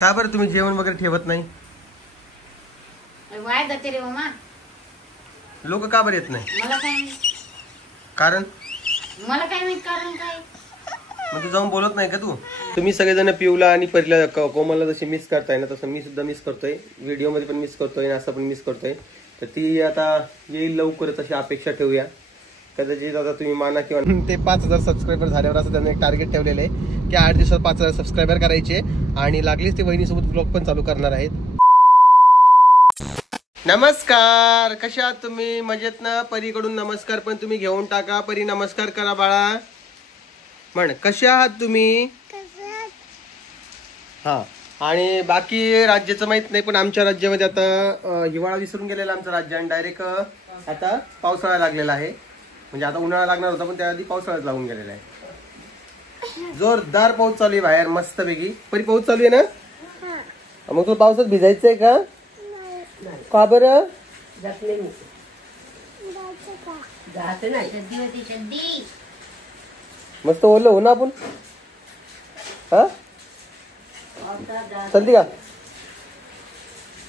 का बरं तुम्ही जेवण वगैरे ठेवत नाही? वाय जाते रे मामा. लोक का बरं येत नाही? मला काय कारण मला काय माहित कारण काय. मग तू जाऊन बोलत नाही का तू? तुम्ही सगळेजण पिऊला आणि परिला कोमलला जशी मिस करताय ना तसं मी सुद्धा मिस करतोय. व्हिडिओ मध्ये पण मिस करतोय आणि असं पण मिस करतोय. तर ती आता येईल लवकरच अशी अपेक्षा ठेवूया. कदाचित आता तुम्ही माना किंवा ते 5000 सबस्क्रायबर झाल्यावर असं त्यांनी एक टार्गेट ठेवलेलं आहे की 8 दिवसात 5000 सबस्क्रायबर करायचे आणि लागलीच ते वहिनीसोबत ब्लॉग पण चालू करणार आहेत. नमस्कार, कशा आहात तुम्ही? मजेत ना? परीकडून नमस्कार पण तुम्ही घेऊन टाका. परी नमस्कार करा बाळा. म्हण कशा आहात तुम्ही? हा. आणि बाकी राज्याचं माहित नाही पण आमच्या राज्यामध्ये आता हिवाळा विसरून गेलेला आमचं राज्य आणि डायरेक्ट आता पावसाळा लागलेला आहे. म्हणजे आता उन्हाळा लागणार होता पण त्याआधी पावसाळ्यात लागून गेलेला आहे. जोरदार पाऊस चालू आहे बाहेर मस्त पैकी. परी पाऊस चालू आहे ना? मग तुला पावसात भिजायचंय का? का बरं? मस्त ओलं हो ना आपण. हा चलती का?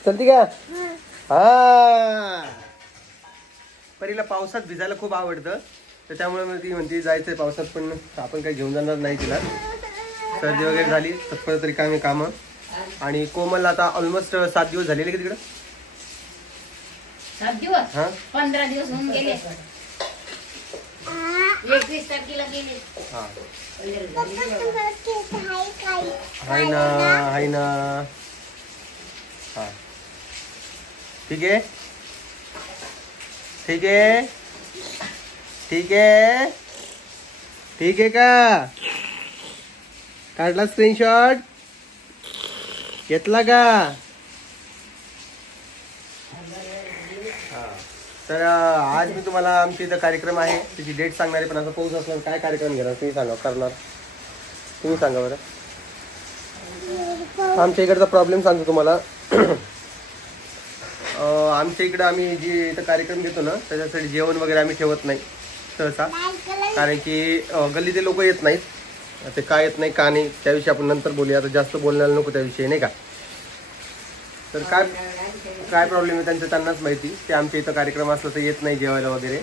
चलती का? हा. परीला पावसात भिजायला खूप आवडतं तर त्यामुळे मग ती म्हणते जायचंय पावसात पण आपण काही घेऊन जाणार नाही तिला. सर्दी वगैरे झाली तर तरी काय मी कामं. आणि कोमल आता ऑलमोस्ट 7 दिवस झालेले की तिकडं? 7 दिवस? 15 दिवस होऊन गेले. 21 तारखेला गेले. हा हाय ना, हाय ना. हा ठीक आहे, ठीक आहे, ठीक आहे, ठीक आहे का? काढला स्क्रीनशॉट? घेतला का? तर आज मी तुम्हाला आमच्या इथं कार्यक्रम आहे त्याची डेट सांगणार आहे. पण असं पाऊस असल्यावर काय कार्यक्रम घेणार तुम्ही सांगा, करणार तुम्ही सांगा बरं. आमच्या इकडचा प्रॉब्लेम सांगतो तुम्हाला. आमच्या इकडं आम्ही जे इथं कार्यक्रम घेतो ना त्याच्यासाठी जेवण वगैरे आम्ही ठेवत नाही सहसा. कारण की गल्लीचे लोक येत नाहीत. ते का येत नाही का नाही त्याविषयी आपण नंतर बोलूया. आता जास्त बोलण्याला नको त्याविषयी नाही का. तर काय प्रॉब्लेम आहे त्यांचं त्यांनाच माहिती. ते आमच्या इथं कार्यक्रम असला तर येत नाही जेवायला वगैरे.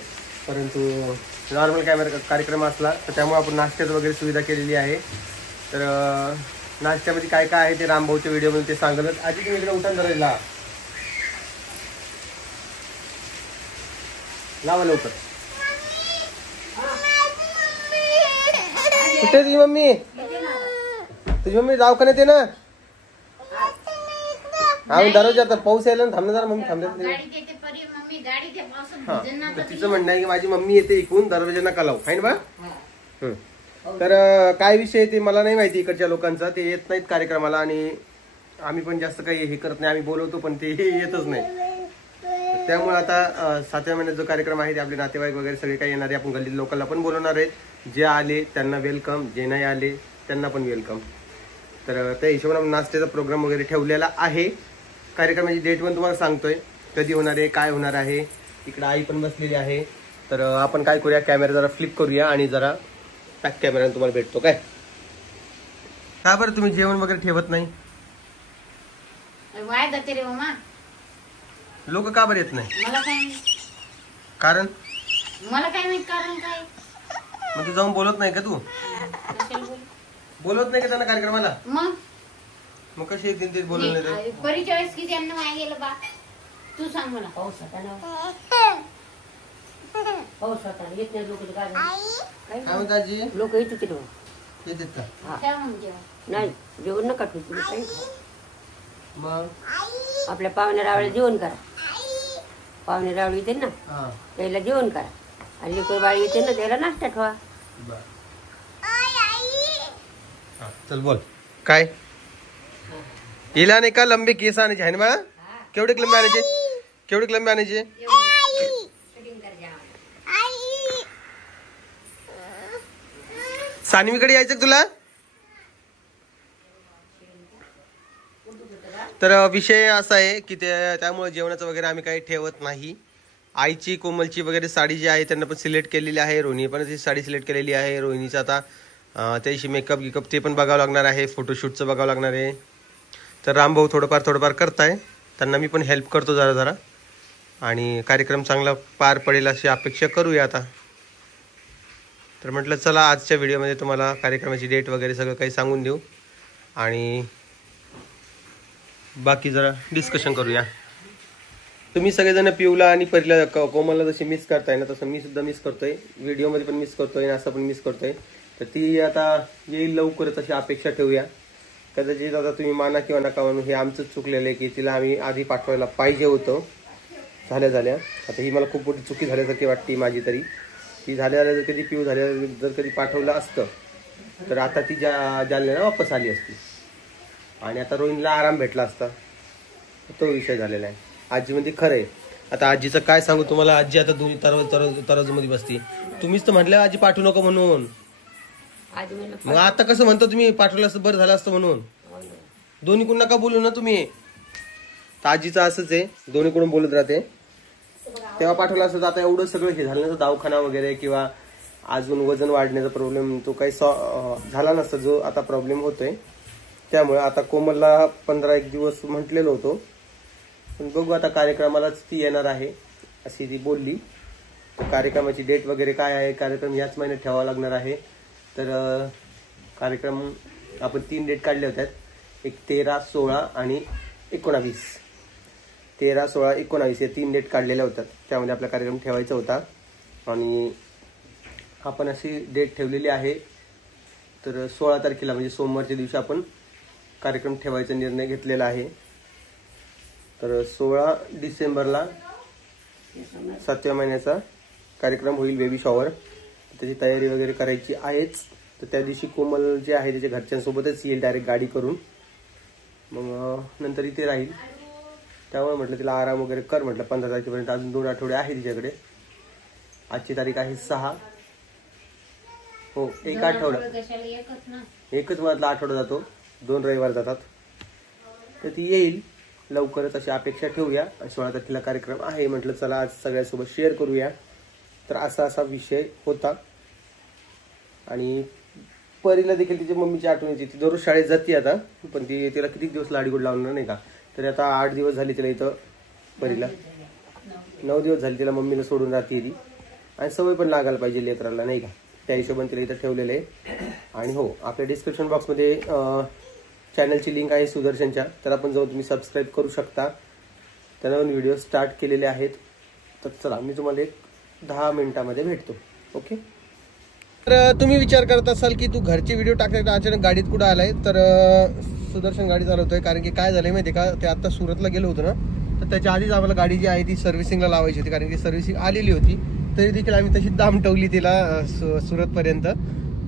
परंतु नॉर्मल कार्यक्रम असला तर त्यामुळे आपण नाश्त्याचं वगैरे सुविधा केलेली आहे. तर नाश्त्यामध्ये काय काय आहे ते रामभाऊच्या व्हिडिओमध्ये ते सांगलच. आधी तुम्ही इकडे उठान धरायला लावा लवकर. कुठे तुझी मम्मी? तुझी मम्मी दवाखान्यात आहे ना? आम्ही दररोज आता पाऊस यायला थांबणार जरा. मम्मी थांबते. हा तर तिचं म्हणणं आहे की माझी मम्मी येते इकडून दरवाजा नका लावू आहे ना बा. तर काय विषय ते मला नाही माहिती इकडच्या लोकांचा. ते येत नाहीत कार्यक्रमाला आणि आम्ही पण जास्त काही हे करत नाही. आम्ही बोलवतो पण ते येतच नाही. त्यामुळे आता 7व्या महिन्यात जो कार्यक्रम आहे ते आपले नातेवाईक वगैरे सगळे काही येणारे. आपण गल्लीत लोकांना पण बोलवणार आहेत. जे आले त्यांना वेलकम, जे नाही आले त्यांना पण वेलकम. तर त्या हिशोबाने आपण नाश्त्याचा प्रोग्राम वगैरे ठेवलेला आहे. कार्यक्रमाची डेट पण तुम्हाला सांगतोय कधी होणार आहे काय होणार आहे. इकडे आई पण बसलेली आहे. तर आपण काय करूया, कॅमेरा जरा फ्लिप करूया आणि जरा बॅक कॅमेराने तुम्हाला भेटतो. काय का बरं तुम्ही जेवण वगैरे ठेवत नाही? वाय जाते रे मामा. लोक का बरं येत नाही? मला काय कारण मला काय माहित कारण काय. मग तू जाऊन बोलत नाही का तू? बोलत नाही का त्यांना कार्यक्रमाला? मग कशी येतील ते बोलत नाही? परिचय किती यांना वाया गेलं बा. तू सांग मला. पाऊस होता येत नाही लोक. काय म्हणतात आजी? लोक येत होते येतात का? नाही जेवण नका ठेवू. मग आपल्या पाहुण्या रावळ्या जेवण करा. पाहुणे रावळी येते ना त्याला जेवण करा. आणि लेकर बाळी येते ना त्याला नाश्ता ठेवा. चल बोल. काय हिला नाही का लंबे केस आणायचे आहे ना मला? केवढे लंबे आणायचे? केवढे लंबे आणायचे? सानवीकडे यायचं तुला? तर विषय असा आहे की त्यामुळे जेवणाचं वगैरे आम्ही काही ठेवत नाही. आईची कोमलची वगैरे साडी जी आहे त्यांना पण सिलेक्ट केलेली आहे. रोहिणी पण ती साडी सिलेक्ट केलेली आहे. रोहिणीचं आता त्याशी मेकअप गिकअप ते पण बघावं लागणार आहे. फोटोशूटचं बघावं लागणार आहे. तर रामभाऊ थोडंफार करताय, त्यांना मी पण हेल्प करतो जरा आणि कार्यक्रम चांगला पार पडेल अशी अपेक्षा करूया आता. तर म्हटलं चला आजच्या व्हिडिओमध्ये तुम्हाला कार्यक्रमाची डेट वगैरे सगळं काही सांगून देऊ आणि बाकी जरा डिस्कशन करूया. तुम्ही सगळेजण पिऊला आणि परीला कोमलला जशी मिस करताय ना, तसं मी सुद्धा मिस करतोय. व्हिडिओमध्ये पण मिस करतोय आणि असं पण मिस करतोय. तर ती आता येईल लवकरच अशी अपेक्षा ठेवूया. कदाचित आता तुम्ही माना किंवा नका म्हणून, हे आमचंच चुकलेलं आहे की तिला आम्ही आधी पाठवायला पाहिजे होतं. झाल्या आता ही मला खूप मोठी चुकी झाल्यासारखी वाटते माझी तरी. ती झाल्या जर कधी पिऊ झाल्या जर कधी पाठवलं असतं तर आता ती जालन्याला वापस आली असती आणि आता रोहिणीला आराम भेटला असता. तो विषय झालेला आहे. आजीमध्ये खरं आहे. आता आजीचं काय सांगू तुम्हाला, आजी आता दोन्ही तराजूमध्ये बसती. तुम्हीच तर म्हटलं आजी पाठवू नको म्हणून, मग आता कसं म्हणतो तुम्ही पाठवलं असतं बरं झालं असतं म्हणून. दोन्ही कोण नका बोलू ना तुम्ही. आजीचं असंच आहे, दोन्ही कोण बोलत राहते. तेव्हा पाठवलं असतं तर आता एवढं सगळं हे झालं नसतं, दवाखाना वगैरे किंवा अजून वजन वाढण्याचा प्रॉब्लेम तो काही झाला नसता जो आता प्रॉब्लेम होतोय. त्यामुळे आता कोमलला 15-1 दिवस म्हटलेलो होतो, पण बघू आता कार्यक्रमालाच ती येणार आहे अशी ती बोलली. कार्यक्रमाची डेट वगैरे काय आहे, कार्यक्रम याच महिन्यात ठेवावा लागणार आहे. तर कार्यक्रम आपण 3 डेट काढल्या होत्या, एक 13, 16 आणि 19. 13, 16, 19 या 3 डेट काढलेल्या होत्या. त्यामध्ये आपला कार्यक्रम ठेवायचा होता आणि आपण अशी डेट ठेवलेली आहे. तर 16 तारखेला म्हणजे सोमवारच्या दिवशी आपण कार्यक्रम ठेवायचा निर्णय घेतलेला आहे. तर 16 डिसेंबरला 7व्या महिन्याचा कार्यक्रम होईल, बेबी शॉवर. त्याची तयारी वगैरे करायची आहेच. तर त्या दिवशी कोमल जे आहे त्याच्या घरच्यांसोबतच येईल डायरेक्ट गाडी करून, मग नंतर इथे राहील. त्यामुळे म्हटलं तिला आराम वगैरे कर म्हटलं. 15 तारखेपर्यंत अजून 2 आठवडे आहे तिच्याकडे. आजची तारीख आहे 6. हो, 1 आठवडा, एकच मधला आठवडा जातो, 2 रविवार जातात. तर ती येईल लवकरच अशी अपेक्षा ठेवूया. 16 तारखेला कार्यक्रम आहे म्हटलं चला आज सगळ्यांसोबत शेअर करूया. तर असा विषय होता. आणि परीला देखील तिच्या मम्मीची आठवण येते. ती दररोज शाळेत जाते आता, पण तिला किती दिवस लाडीगोड लावणार नाही का. तरी आता 8 दिवस झाले तिला इथं, परीला 9 दिवस झाले तिला मम्मीला सोडून राहते ती. आणि सवय पण लागायला पाहिजे लेकराला नाही का, त्या हिशोबाने तिला इथं ठेवलेलं आहे. आणि हो, आपल्या डिस्क्रिप्शन बॉक्समध्ये चॅनलची लिंक आहे सुदर्शनच्या, तर आपण जाऊन तुम्ही सबस्क्राईब करू शकता. त्याला व्हिडिओ स्टार्ट केलेले आहेत. तर चला मी तुम्हाला एक 10 मिनिटामध्ये भेटतो. ओके. तर तुम्ही विचार करत असाल की तू घरचे व्हिडिओ टाकले अचानक गाडीत कुठं आलाय. तर सुदर्शन गाडी चालवतोय, कारण की काय झालंय माहिती का, ते आता सुरतला गेलो होतो ना, तर त्याच्या आधीच आम्हाला गाडी जी आहे ती सर्व्हिसिंगला लावायची होती, कारण की सर्व्हिसिंग आलेली होती. तरी देखील आम्ही तशी दामटवली तिला सुरतपर्यंत.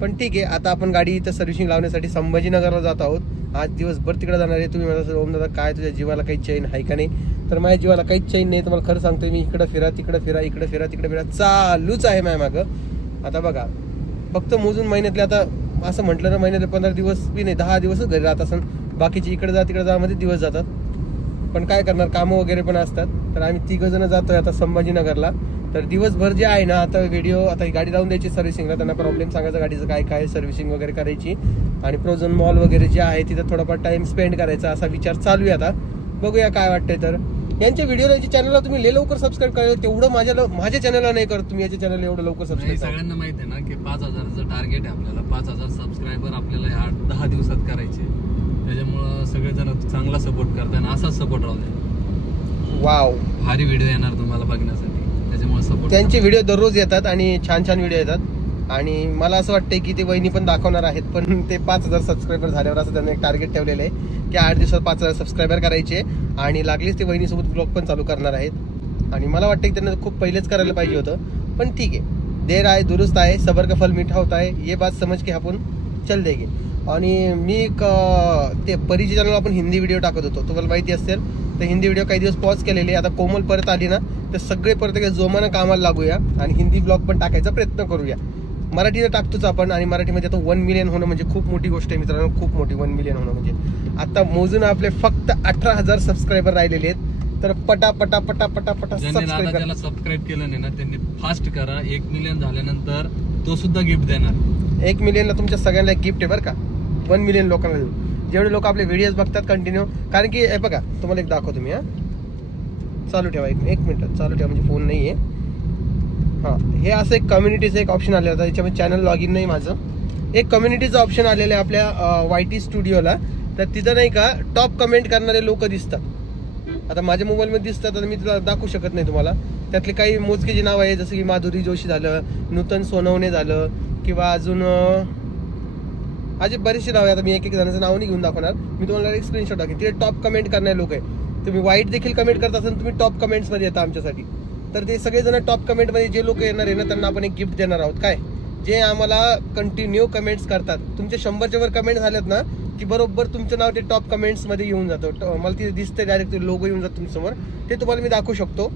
पण ठीक आहे, आता आपण गाडी इथं सर्व्हिसिंग लावण्यासाठी संभाजीनगरला जात आहोत. आज दिवसभर तिकडे जाणार आहे. तुम्ही मला ओम दादा काय तुझ्या जीवाला काही चैन आहे का नाही, तर माझ्या जीवाला काहीच चैन नाही. तुम्हाला खरं सांगतोय मी, इकडं फिरा तिकडं फिरा, इकडे फिरा तिकडे फिरा चालूच आहे माझ्या मागं. आता बघा, फक्त मोजून महिन्यातले आता असं म्हटलं ना, महिन्यातले 15 दिवस बी नाही, 10 दिवसच घरी राहत असं. बाकीचे इकडे जा तिकडे जा मध्ये दिवस जातात. पण काय करणार, कामं वगैरे पण असतात. तर आम्ही 3 जण जातोय आता संभाजीनगरला. तर दिवसभर जे आहे ना, आता व्हिडिओ, आता गाडी लावून द्यायची सर्व्हिसिंगला, त्यांना प्रॉब्लेम सांगायचा गाडीचं काय काय सर्व्हिसिंग वगैरे करायची. आणि प्रोझन मॉल वगैरे जे आहे तिथं थोडाफार टाइम स्पेंड करायचा असा विचार चालू आहे. आता बघूया काय वाटतंय. तर यांच्या व्हिडिओला, यांच्या चॅनलला तुम्ही लवकर सबस्क्राईब करा. तेवढं माझ्या चॅनलला नाही करत तुम्ही, याच्या चॅनलला एवढं लवकर सबस्क्राईब. सगळ्यांना माहिती आहे ना की 5000चं टार्गेट आहे आपल्याला. 5000 सबस्क्रायबर आपल्याला 8-10 दिवसात करायचे. त्याच्यामुळं सगळेजण चांगला सपोर्ट करताय, असाच सपोर्ट राहू द्या. वाव, भारी व्हिडिओ येणार तुम्हाला बघण्यासाठी. त्याच्यामुळे सपोर्ट, त्यांचे व्हिडिओ दररोज येतात आणि छान व्हिडिओ येतात. आणि मला असं वाटतंय की ते वहिनी पण दाखवणार आहेत. पण ते 5000 सबस्क्रायबर झाल्यावर असं त्यांनी एक टार्गेट ठेवलेलं आहे की 8 दिवसात 5000 सबस्क्रायबर करायचे. आणि लागलीच ते वहिनीसोबत ब्लॉग पण चालू करणार आहेत. आणि मला वाटतं की त्यांना खूप पहिलेच करायला पाहिजे होतं. पण ठीक आहे, देर आहे दुरुस्त आहे, सबर का फल मीठा होता है, ये बात समज के आपण चल देंगे. आणि मी ते परीच्या चॅनलवर आपण हिंदी व्हिडिओ टाकत होतो, तुम्हाला माहिती असेल. तर हिंदी व्हिडिओ काही दिवस पॉज केलेले. आता कोमल परत आली ना, तर सगळे परत जोमानं कामाला लागूया आणि हिंदी ब्लॉग पण टाकायचा प्रयत्न करूया. मराठीनं टाकतोच आपण. आणि मराठीमध्ये आता 1 मिलियन होणं म्हणजे खूप मोठी गोष्ट आहे मित्रांनो, खूप मोठी. 1 मिलियन होणं म्हणजे आता मोजून आपले फक्त 18,000 सबस्क्रायबर राहिलेले आहेत. तर पटा सबस्क्राईब केलं नाही ना, त्यांनी फास्ट करा. 1 मिलियन झाल्यानंतर तो सुद्धा गिफ्ट देणार. 1 मिलियनला तुमच्या सगळ्यांना गिफ्ट आहे बरं का. 1 मिलियन लोकांना देऊ. जेवढे लोक आपले व्हिडिओज बघतात कंटिन्यू, कारण की हे बघा तुम्हाला एक दाखवतो मी. चालू ठेवा, एक मिनिट चालू ठेवा, म्हणजे फोन नाही आहे. हे असं एक कम्युनिटीचं एक ऑप्शन आलेलं होतं, याच्यामध्ये चॅनल लॉग इन नाही माझं. एक कम्युनिटीचं ऑप्शन आलेलं आहे आपल्या YT स्टुडिओला. तर तिथं नाही का टॉप कमेंट करणारे लोक दिसतात. आता माझ्या मोबाईलमध्ये दिसतात, तर मी तुला दाखवू शकत नाही तुम्हाला. त्यातले काही मोजके जे नाव आहे, जसं की माधुरी जोशी झालं, नूतन सोनवणे झालं, किंवा अजून असे बरेचसे नाव आहे. आता मी एक जणांचं नाव नाही घेऊन दाखवणार, मी तुम्हाला एक स्क्रीनशॉट दाखवेन. तिथे टॉप कमेंट करणारे लोक आहे. तुम्ही वाईट देखील कमेंट करत असाल, तुम्ही टॉप कमेंट्समध्ये येता आमच्यासाठी. तर ते सगळेजण टॉप कमेंटमध्ये जे लोक येणार आहे ना, त्यांना आपण एक गिफ्ट देणार आहोत. काय, जे आम्हाला कंटिन्यू कमेंट्स करतात. तुमचे 100च्या वर कमेंट झालेत ना की बरोबर तुमचं नाव ते टॉप कमेंट्समध्ये येऊन जातं. मला तिथे दिसतंय डायरेक्ट लोगो येऊन जातं तुमच्यासमोर. ते तुम्हाला मी दाखवू शकतो,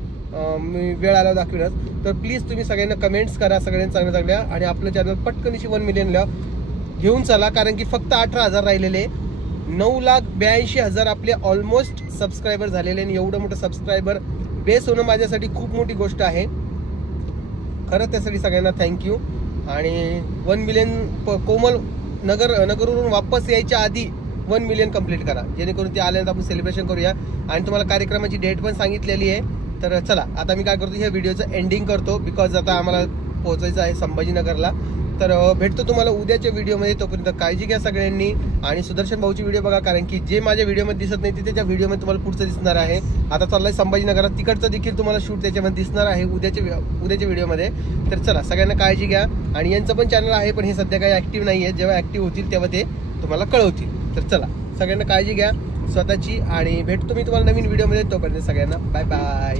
मी वेळ आल्यावर दाखविणार. तर प्लीज तुम्ही सगळ्यांना कमेंट्स करा, सगळ्यांना चांगल्या चांगल्या, आणि आपलं चॅनल पटकनशी 1 मिलियनला घेऊन चला. कारण की फक्त 18,000 राहिलेले, 9,82,000 आपले ऑलमोस्ट सबस्क्रायबर झालेले. आणि एवढं मोठं सबस्क्रायबर बेस होणं माझ्यासाठी खूप मोठी गोष्ट आहे खरं. त्यासाठी सगळ्यांना थँक्यू. आणि 1 मिलियन कोमल नगरवरून वापस यायच्या आधी 1 मिलियन कंप्लीट करा, जेणेकरून ते आल्यानंतर आपण सेलिब्रेशन करूया. आणि तुम्हाला कार्यक्रमाची डेट पण सांगितलेली आहे. तर चला आता मी काय करतो, ह्या व्हिडिओचं एंडिंग करतो, बिकॉज आता आम्हाला पोहोचायचं आहे संभाजीनगरला. तर भेटतो तुम्हाला उद्याच्या व्हिडिओमध्ये. तोपर्यंत काळजी घ्या सगळ्यांनी. आणि सुदर्शन भाऊची व्हिडिओ बघा, कारण की जे माझ्या व्हिडिओमध्ये दिसत नाही ते त्याच्या व्हिडिओमध्ये तुम्हाला पुढचं दिसणार आहे. आता चाललंय संभाजीनगरात, तिकडचं देखील तुम्हाला शूट त्याच्यामध्ये दिसणार आहे उद्याच्या व्हिडिओमध्ये. तर चला सगळ्यांना काळजी घ्या. आणि यांचं पण चॅनल आहे, पण हे सध्या काही ऍक्टिव्ह नाही आहे. जेव्हा ऍक्टिव्ह होतील तेव्हा ते तुम्हाला कळवतील. तर चला सगळ्यांना काळजी घ्या स्वतःची, आणि भेटतो मी तुम्हाला नवीन व्हिडिओमध्ये. तोपर्यंत सगळ्यांना बाय बाय.